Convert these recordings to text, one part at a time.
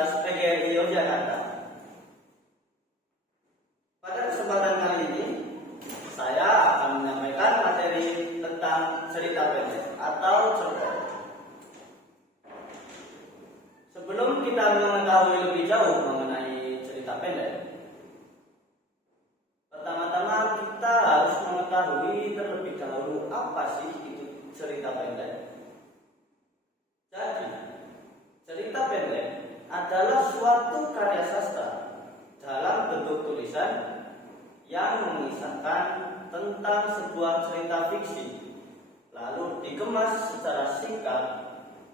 Universitas PGRI Yogyakarta. Pada kesempatan kali ini, saya akan menyampaikan materi tentang cerita pendek atau cerpen. Sebelum kita mengetahui lebih jauh mengenai cerita pendek, pertama-tama kita harus mengetahui terlebih dahulu apa sih itu cerita pendek. Jadi, cerita pendek adalah suatu karya sastra dalam bentuk tulisan yang mengisahkan tentang sebuah cerita fiksi, lalu dikemas secara singkat,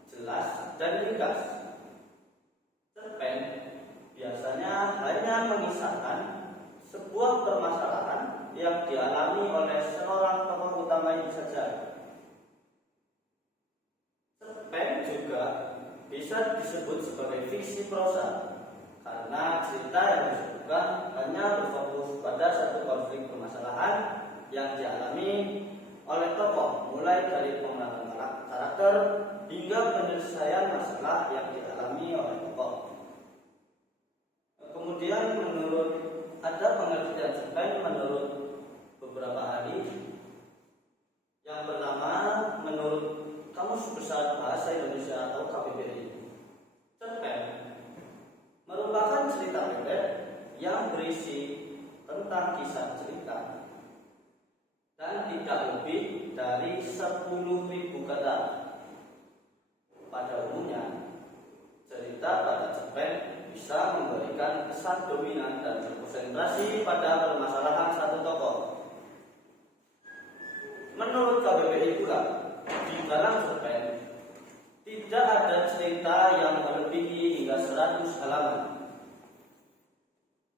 jelas, dan ringkas. Cerpen biasanya hanya mengisahkan sebuah permasalahan yang dialami oleh seorang tokoh utama itu saja. Cerpen juga bisa disebut sebagai fiksi prosa karena cerita yang disebutkan hanya berfokus pada satu konflik permasalahan yang dialami oleh tokoh, mulai dari pengembangan karakter hingga penyelesaian masalah yang dialami oleh tokoh. Kemudian ada pengertian cerpen menurut beberapa ahli. Yang pertama, menurut Kamus Besar Bahasa Indonesia atau KBBI, cerpen merupakan cerita pendek yang berisi tentang kisah cerita dan tidak lebih dari 10.000 kata. Pada umumnya, cerita pada cerpen bisa memberikan kesan dominan dan berkonsentrasi pada permasalahan satu tokoh. Menurut KBBI pula, di dalam cerpen tidak ada cerita yang melebihi hingga 100 halaman.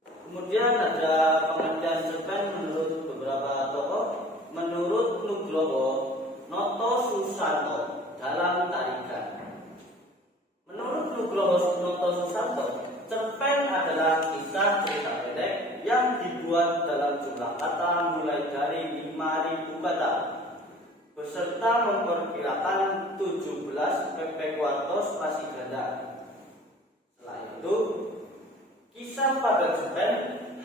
Kemudian ada pengertian cerpen menurut beberapa tokoh. Menurut Nugroho Noto Susanto dalam Tarigan. Menurut Nugroho Noto Susanto, cerpen adalah kisah cerita pendek yang dibuat dalam jumlah kata mulai dari 5.000 kata, beserta memperkirakan 17 pp kuartos spasi ganda. Selain itu, kisah pada cerpen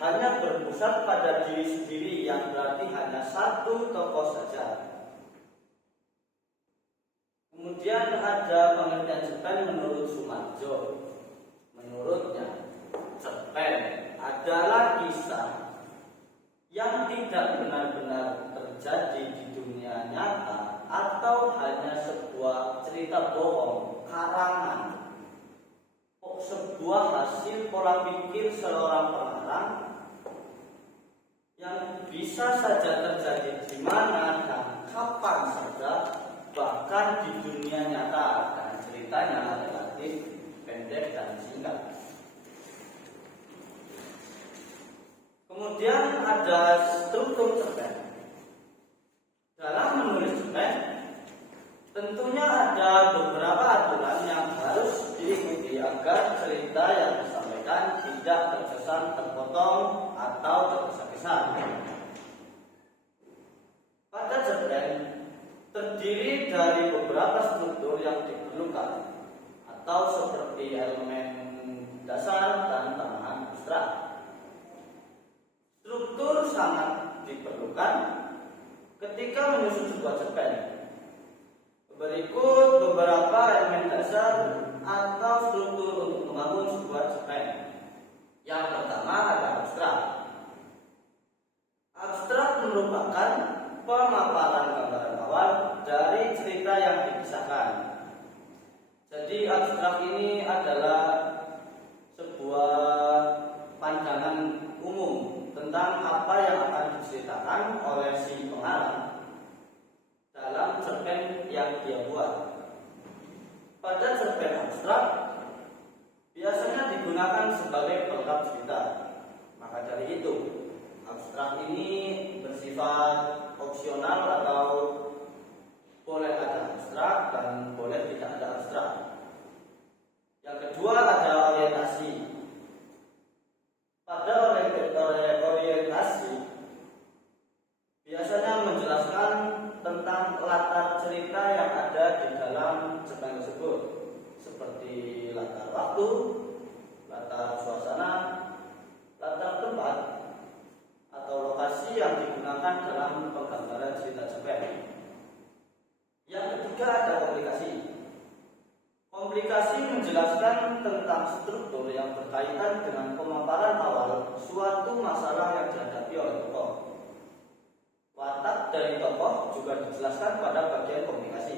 hanya berpusat pada diri sendiri, yang berarti hanya satu tokoh saja. Kemudian ada pengertian cerpen menurut Sumarjo. Menurutnya, cerpen adalah kisah yang tidak benar-benar terjadi di dunia nyata atau hanya sebuah cerita bohong, karangan, sebuah hasil pola pikir seorang pengarang yang bisa saja terjadi di mana dan kapan saja, bahkan di dunia nyata, dan ceritanya relatif pendek dan singkat. Kemudian ada struktur cerpen. Dalam menulis cerpen, tentunya ada beberapa aturan yang harus diikuti agar cerita yang disampaikan tidak terkesan terpotong atau tergesa-gesa. Pada cerpen terdiri dari beberapa struktur yang diperlukan, atau seperti elemen dasar dan tambahan abstrak. Struktur sangat diperlukan ketika menyusun sebuah cerpen. Berikut beberapa elemen dasar atau struktur untuk membangun sebuah cerpen. Yang pertama ada abstrak. Abstrak merupakan pemaparan gambaran awal dari cerita yang dikisahkan. Jadi abstrak ini adalah sebuah pandangan umum tentang apa yang akan diceritakan oleh si pengarang dalam cerpen yang dia buat. Pada cerpen abstrak biasanya digunakan sebagai pelengkap cerita. Maka dari itu, abstrak ini bersifat opsional atau boleh ada abstrak dan boleh tidak ada abstrak. Yang kedua ada orientasi. Pada orientasi biasanya menjelaskan tentang latar cerita yang ada di dalam cerpen tersebut, seperti latar waktu, struktur yang berkaitan dengan pemaparan awal suatu masalah yang dihadapi oleh tokoh. Watak dari tokoh juga dijelaskan pada bagian komunikasi.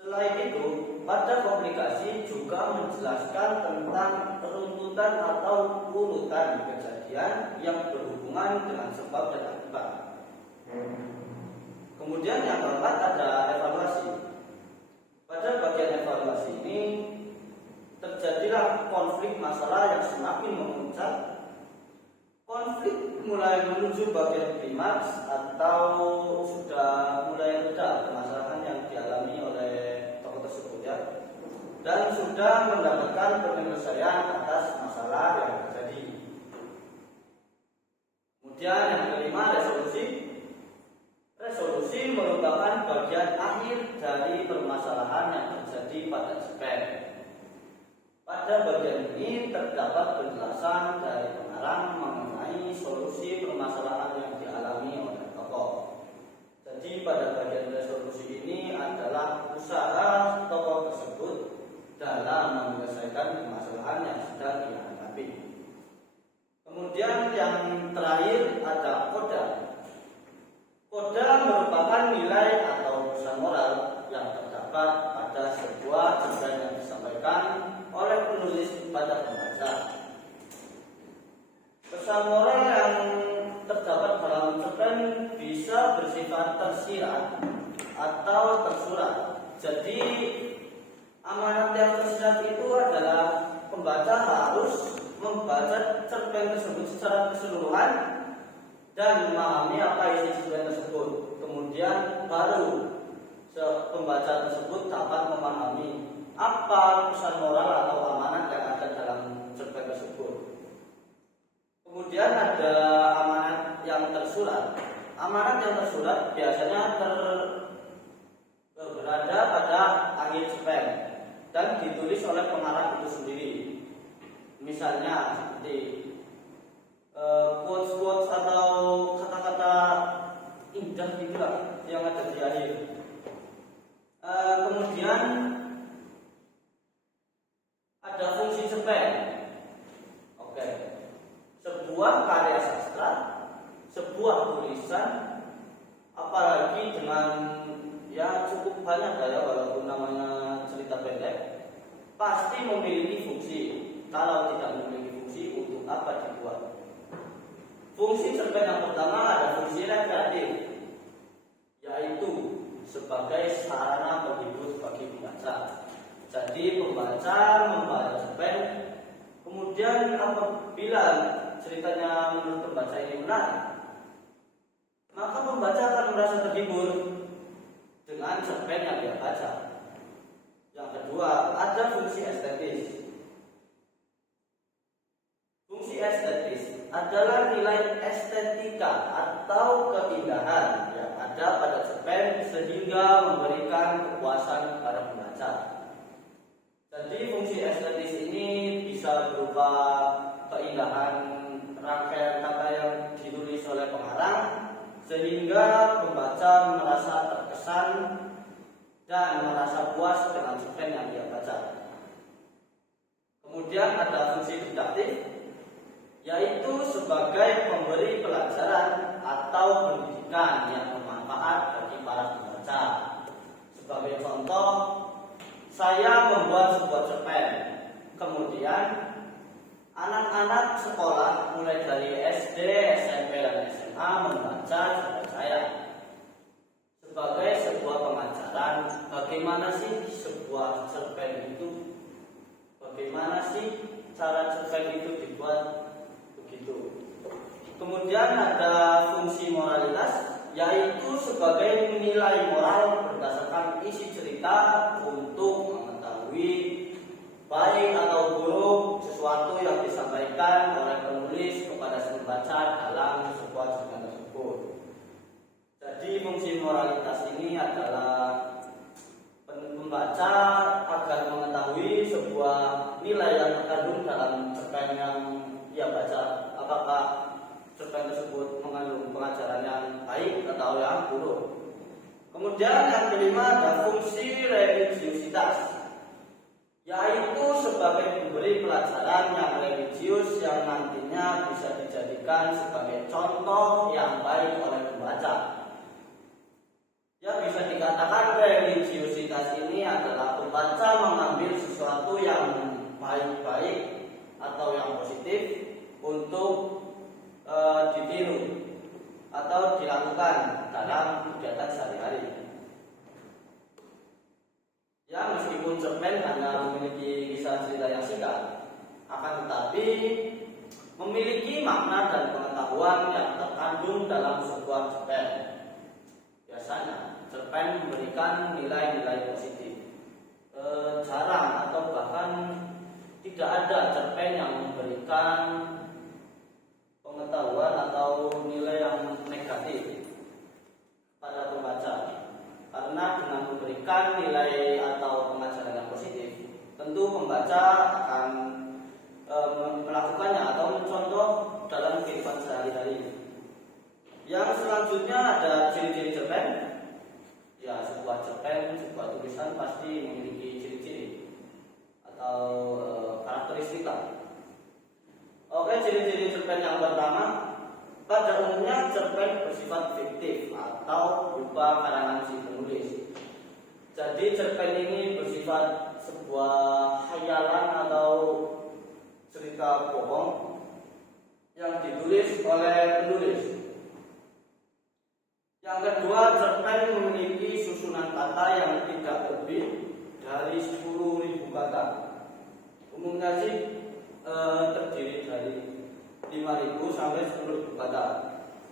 Selain itu, pada komunikasi juga menjelaskan tentang runtutan atau urutan kejadian yang berhubungan dengan sebab dan akibat. Kemudian yang keempat ada evaluasi. Pada bagian evaluasi ini terjadilah konflik masalah yang semakin memuncak. Konflik mulai menuju bagian klimaks atau sudah mulai reda permasalahan yang dialami oleh tokoh tersebut ya, dan sudah mendapatkan penyelesaian atas masalah yang terjadi. Kemudian yang kelima, resolusi. Resolusi merupakan bagian akhir dari permasalahan yang terjadi pada cerpen. Pada bagian ini terdapat penjelasan dari pengarang mengenai solusi permasalahan yang dialami oleh tokoh. Jadi pada bagian resolusi ini adalah usaha tokoh tersebut dalam menyelesaikan permasalahan yang sedang ia hadapi. Kemudian yang terakhir ada koda. Koda merupakan nilai atau pesan moral yang terdapat pada sebuah cerpen yang disampaikan oleh penulis kepada pembaca. Pesan moral yang terdapat dalam cerpen bisa bersifat tersirat atau tersurat. Jadi amanat yang tersirat itu adalah pembaca harus membaca cerpen tersebut secara keseluruhan dan memahami apa isi cerpen tersebut. Kemudian baru pembaca tersebut dapat memahami apa pesan moral atau amanat yang ada dalam cerpen tersebut. Kemudian ada amanat yang tersurat. Amanat yang tersurat biasanya berada pada akhir cerpen dan ditulis oleh pengarang itu sendiri. Misalnya seperti quotes-quotes atau kata-kata indah gitu lah yang ada di akhir. Kemudian ada fungsi cerpen. Oke. Sebuah karya sastra, sebuah tulisan, apalagi dengan ya cukup banyak ya walaupun namanya cerita pendek, pasti memiliki fungsi. Kalau tidak memiliki fungsi, untuk apa dibuat? Fungsi cerpen yang pertama ada fungsi rekreatif, yaitu sebagai sarana penghibur bagi pembaca. Jadi pembaca membaca cerpen, kemudian apabila ceritanya menurut pembaca ini menarik, maka pembaca akan merasa terhibur dengan cerpen yang dia baca. Yang kedua, ada fungsi estetis. Fungsi estetis adalah nilai estetika atau keindahan yang ada pada cerpen sehingga memberikan kepuasan kepada pembaca. Jadi fungsi estetis ini bisa berupa keindahan rangkaian kata yang ditulis oleh pengarang sehingga pembaca merasa terkesan dan merasa puas dengan cerpen yang dia baca. Kemudian ada fungsi didaktik, yaitu sebagai pemberi pelajaran atau pendidikan yang bermanfaat bagi para pembaca. Sebagai contoh, saya membuat sebuah cerpen, kemudian anak-anak sekolah mulai dari SD, SMP, dan SMA membaca cerpen saya sebagai sebuah pengajaran bagaimana sih sebuah cerpen itu, bagaimana sih cara cerpen itu dibuat. Kemudian ada fungsi moralitas, yaitu sebagai nilai moral berdasarkan isi cerita untuk mengetahui baik atau buruk sesuatu yang disampaikan oleh penulis kepada si pembaca dalam sebuah cerpen tersebut. Jadi fungsi moralitas ini adalah pembaca agar mengetahui sebuah nilai yang terkandung dalam cerpen yang ia baca, apakah cerpen tersebut mengandung pelajaran yang baik atau yang buruk. Kemudian yang kelima ada fungsi religiusitas, yaitu sebagai pemberi pelajaran yang religius yang nantinya bisa dijadikan sebagai contoh yang baik oleh pembaca. Ya, bisa dikatakan religiusitas ini adalah pembaca mengambil sesuatu yang baik-baik atau yang positif untuk ditiru atau dilakukan dalam kegiatan sehari-hari. Ya, meskipun cerpen hanya memiliki kisah cerita yang singkat, akan tetapi memiliki makna dan pengetahuan yang terkandung dalam sebuah cerpen. Biasanya cerpen memberikan nilai-nilai positif. Jarang atau bahkan tidak ada cerpen yang memberikan pengetahuan atau nilai yang negatif pada pembaca. Karena dengan memberikan nilai atau pengajaran yang positif, tentu pembaca akan melakukannya atau mencontoh dalam kehidupan sehari-hari. Yang selanjutnya ada ciri-ciri cerpen. Ya, sebuah cerpen, sebuah tulisan pasti memiliki ciri-ciri atau karakteristika. Oke, ciri-ciri cerpen yang pertama, pada umumnya cerpen bersifat fiktif atau berupa karangan si penulis. Jadi cerpen ini bersifat sebuah khayalan atau cerita bohong yang ditulis oleh penulis. Yang kedua, cerpen memiliki susunan kata yang tidak lebih dari 10.000 kata. Umumnya sih terdiri dari 5.000 sampai 10.000 kata.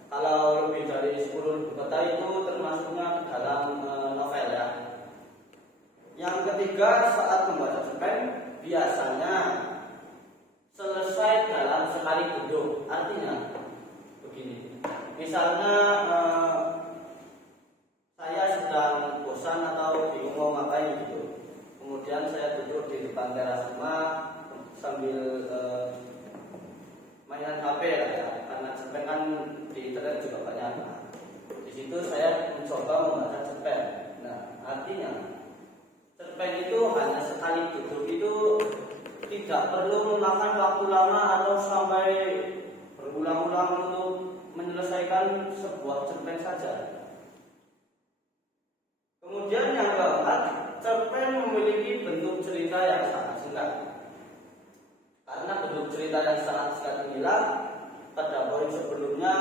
Kalau lebih dari 10.000 kata itu termasuknya dalam novel ya. Yang ketiga, saat membaca cerpen biasanya selesai dalam sekali duduk. Artinya begini, misalnya saya sedang bosan atau bingung mau ngapain gitu, kemudian saya duduk di depan teras rumah sambil mainan HP ya, karena cerpen kan di internet juga banyak. Di situ saya mencoba membaca cerpen. Nah, artinya cerpen itu hanya sekali duduk, itu tidak perlu memakan waktu lama atau sampai berulang-ulang untuk menyelesaikan sebuah cerpen saja. Kemudian yang keempat, cerpen memiliki bentuk cerita yang sangat singkat. Karena bentuk cerita yang sangat singkat inilah, pada poin sebelumnya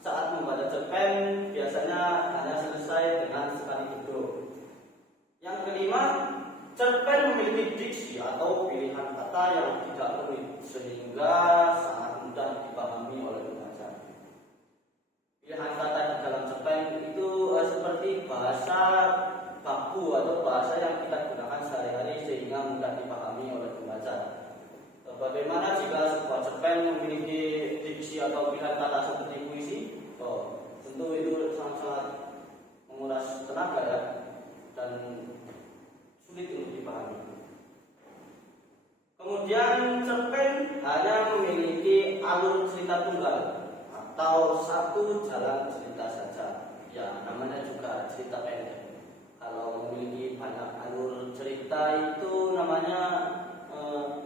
saat membaca cerpen biasanya hanya selesai dengan sekali duduk. Yang kelima, cerpen memiliki diksi atau pilihan kata yang tidak rumit sehingga sangat mudah dipahami oleh pembaca. Pilihan kata di dalam cerpen itu seperti bahasa baku atau bahasa yang kita gunakan sehari-hari sehingga mudah dipahami oleh pembaca. Bagaimana jika sebuah cerpen memiliki diksi atau pilihan kata seperti puisi? Tentu itu sangat-sangat menguras tenaga ya, dan sulit untuk dipahami. Kemudian cerpen hanya memiliki alur cerita tunggal atau satu jalan cerita saja. Ya, namanya juga cerita pendek. Kalau memiliki banyak alur cerita itu namanya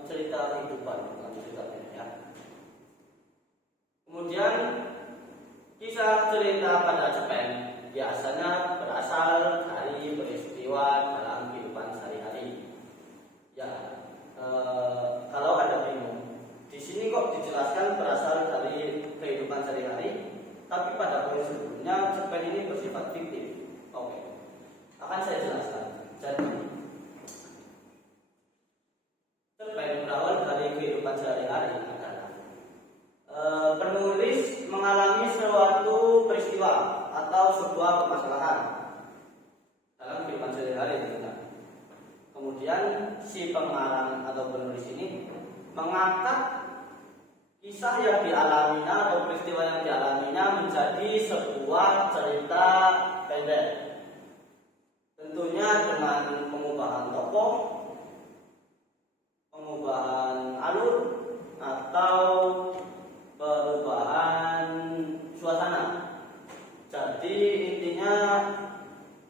cerita kehidupan, bukan cerita pendek ya. Kemudian kisah cerita pada cerpen biasanya berasal dari peristiwa dalam kehidupan sehari-hari. Ya, kalau ada bingung, di sini kok dijelaskan berasal dari kehidupan sehari-hari, tapi pada poin sebelumnya cerpen ini bersifat fiktif. Oke, akan saya jelaskan. Jadi cerpen berawal dari kehidupan sehari-hari adalah penulis mengalami suatu peristiwa atau sebuah permasalahan dalam kehidupan sehari-hari. Kemudian si pengarang atau penulis ini mengangkat kisah yang dialaminya atau peristiwa yang dialaminya menjadi sebuah cerita pendek. Tentunya dengan pengubahan tokoh, pengubahan alur, atau perubahan suasana. Jadi intinya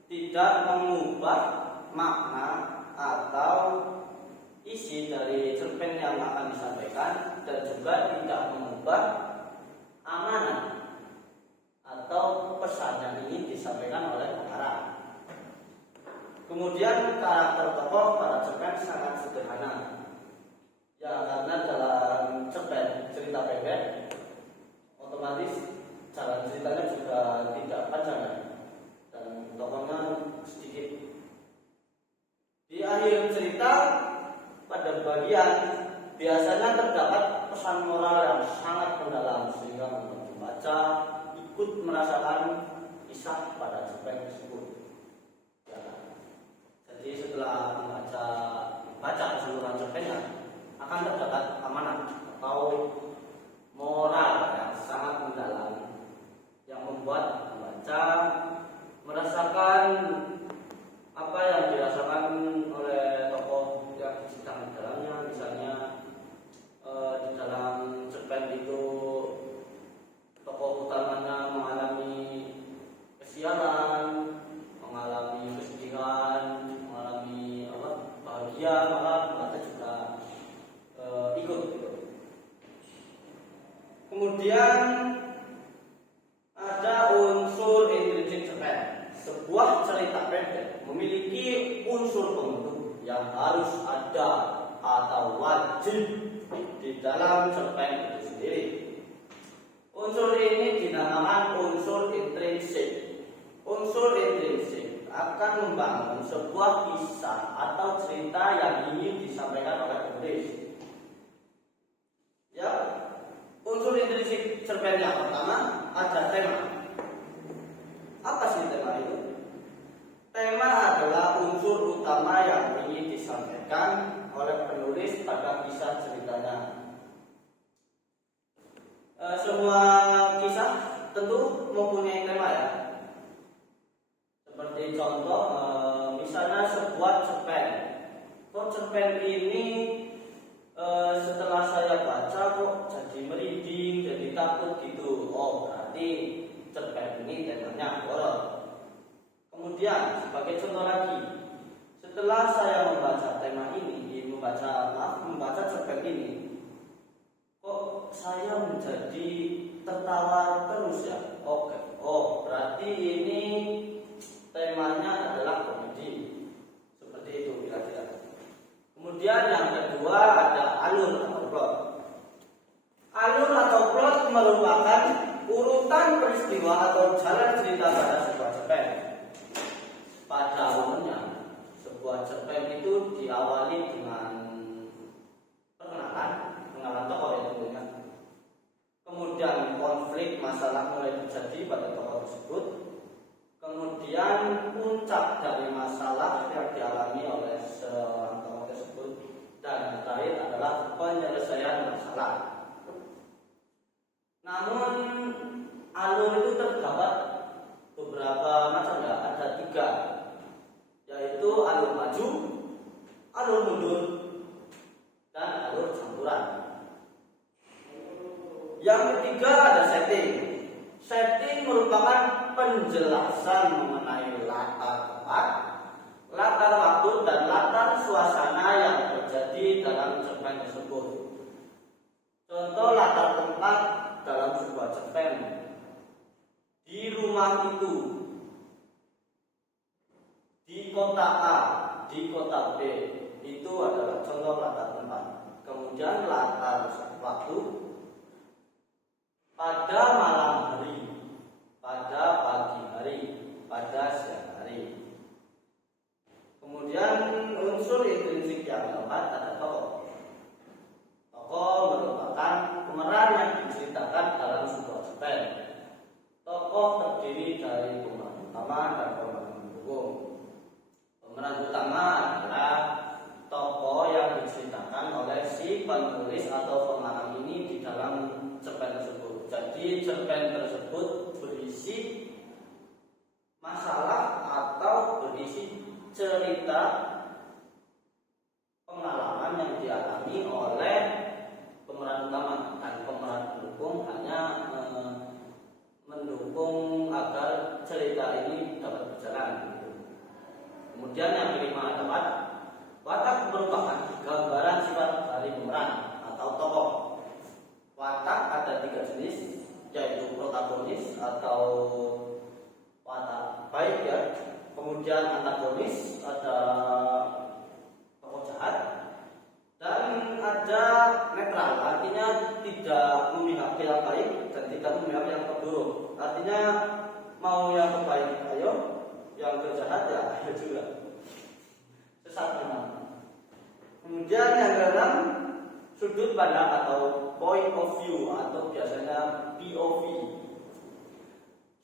tidak mengubah makna atau isi dari cerpen yang akan disampaikan dan juga tidak mengubah amanat atau pesan yang ingin disampaikan oleh pengarang. Kemudian karakter tokoh pada cerpen sangat sederhana. Ya, karena dalam cerpen cerita pendek, otomatis jalan ceritanya juga tidak panjang dan tokohnya sedikit. Di akhir cerita pada bagian biasanya terdapat pesan moral yang sangat mendalam sehingga membuat pembaca ikut merasakan kisah pada cerpen tersebut. Ya. Jadi setelah membaca keseluruhan cerpennya akan terdapat amanat atau moral yang sangat mendalam yang membuat pembaca merasakan apa yang dirasakan oleh tokoh yang sedang di dalamnya. Misalnya di dalam cerpen itu tokoh utamanya mengalami kesialan, mengalami kesedihan, mengalami bahagia, maka pembaca juga ikut. Kemudian ada unsur intrinsik cerpen. Sebuah cerita pendek memiliki unsur pembentuk yang harus ada atau wajib di dalam cerpen itu sendiri. Unsur ini dinamakan unsur intrinsik. Unsur intrinsik akan membangun sebuah kisah atau cerita yang ingin disampaikan oleh penulis. Ya, unsur intrinsik cerpen yang pertama ada tema. Apa sih tema itu? Tema adalah unsur utama yang ingin disampaikan oleh penulis pada kisah ceritanya. Semua kisah tentu mempunyai tema ya. Seperti contoh, misalnya sebuah cerpen. Kok cerpen ini setelah saya baca kok jadi merinding, jadi takut gitu. Oh, berarti cerpen ini temanya horor. Kemudian sebagai contoh lagi, setelah saya membaca tema ini, membaca cerpen ini, kok saya menjadi tertawa terus ya. Oke. Oh, berarti ini temanya adalah komedi. Seperti itu kira-kira. Kemudian yang kedua ada alur atau plot. Alur atau plot merupakan urutan peristiwa atau jalan cerita pada sebuah cerpen. Pada umumnya, sebuah cerpen itu diawali dengan pengenalan tokoh yang tentunya. Kemudian konflik masalah mulai terjadi pada tokoh tersebut. Kemudian puncak dari masalah yang dialami oleh seorang tokoh tersebut. Dan yang terakhir adalah penyelesaian masalah. Namun alur itu terdapat beberapa macam ya, ada 3, yaitu alur maju, alur mundur, dan alur campuran. Yang ketiga ada setting. Setting merupakan penjelasan mengenai latar tempat, latar waktu, dan latar suasana yang terjadi dalam cerpen tersebut. Contoh latar tempat dalam sebuah cerpen. Di rumah itu, di kota A, di kota B, itu adalah contoh latar tempat. Kemudian latar waktu, pada malam hari, pada pagi hari, pada siang hari. Kemudian unsur intrinsik yang keempat ada tokoh. Tokoh merupakan pemeran yang diceritakan dalam sebuah cerpen. Tokoh terdiri dari pemeran utama dan pemeran pendukung. Pemeran utama adalah tokoh yang diceritakan oleh si penulis atau pengarang ini di dalam cerpen tersebut. Jadi cerpen tersebut berisi masalah atau berisi cerita pengalaman yang dialami oleh pemeran utama, dan pemeran pendukung hanya mendukung agar cerita ini dapat berjalan. Kemudian yang kelima adalah Watak merupakan gambaran sifat dari pemeran atau tokoh. Watak ada 3 jenis, yaitu protagonis atau watak baik ya. Kemudian antagonis, ada tokoh jahat, dan ada netral, artinya tidak memihak yang baik dan tidak memihak yang buruk. Artinya mau yang terbaik ayo, yang terjahat ya ayo juga. Sesat memang. Kemudian yang keenam, sudut pandang atau point of view atau biasanya POV.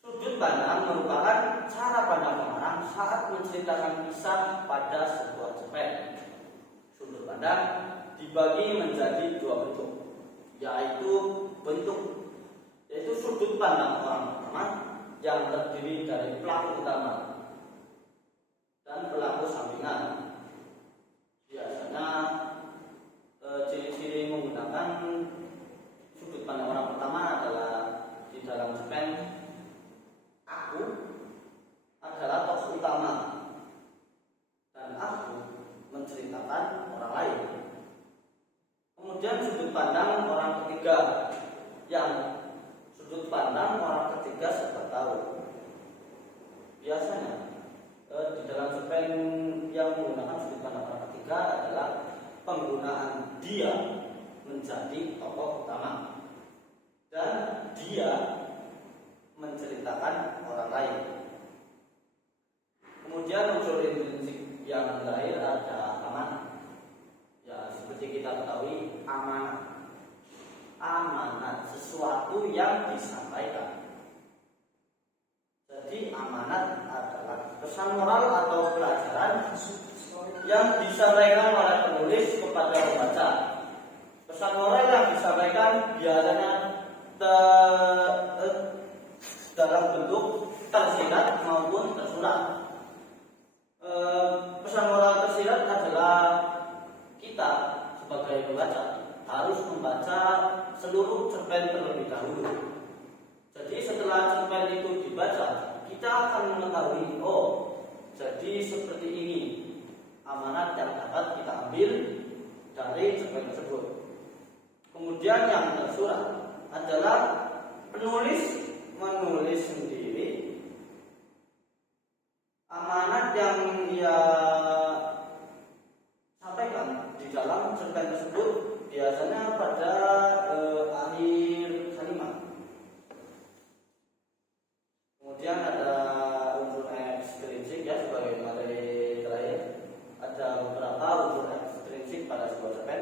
Sudut pandang merupakan cara pandang pengarang saat menceritakan kisah pada sebuah cerpen. Sudut pandang dibagi menjadi 2 bentuk, yaitu sudut pandang orang pertama yang terdiri dari pelaku utama dan pelaku sampingan. Biasanya ciri-ciri menggunakan sudut pandang orang pertama adalah di dalam cerpen, aku adalah tokoh utama dan aku menceritakan orang lain. Kemudian sudut pandang orang ketiga, yang sudut pandang orang ketiga serba tahu. Biasanya di dalam cerpen yang menggunakan sudut pandang orang ketiga adalah penggunaan dia menjadi tokoh utama dan dia menceritakan orang lain. Kemudian unsur intrinsik yang terakhir ada amanat. Ya, seperti kita ketahui, amanat sesuatu yang disampaikan. Jadi amanat adalah pesan moral atau pelajaran yang disampaikan oleh penulis kepada pembaca. Pesan moral yang disampaikan biasanya dalam bentuk tersirat maupun tersurat. Pesan moral tersirat adalah kita sebagai pembaca harus membaca seluruh cerpen terlebih dahulu. Jadi setelah cerpen itu dibaca, kita akan mengetahui, oh, jadi seperti ini amanat yang dapat kita ambil dari cerpen tersebut. Kemudian yang tersurat adalah penulis menulis sendiri amanat yang ia sampaikan di dalam cerpen tersebut, biasanya pada akhir kalimat. Kemudian ada unsur ekstrinsik ya, sebagai materi terakhir. Ada beberapa unsur ekstrinsik pada sebuah cerpen.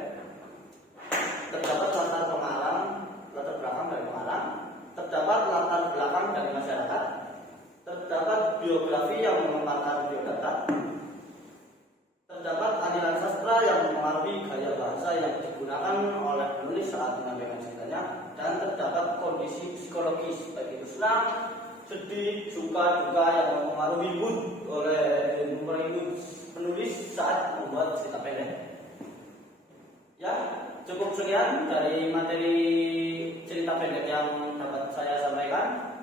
Terdapat latar belakang dari pengarang, terdapat latar belakang dari masyarakat, terdapat biografi yang memaparkan biodata, terdapat aliran sastra yang mempengaruhi gaya bahasa yang digunakan oleh penulis saat menyampaikan ceritanya, dan terdapat kondisi psikologis baik itu senang, sedih, suka, duka yang mempengaruhi mood penulis saat membuat cerita pendek. Ya, cukup sekian dari materi cerita pendek yang dapat saya sampaikan.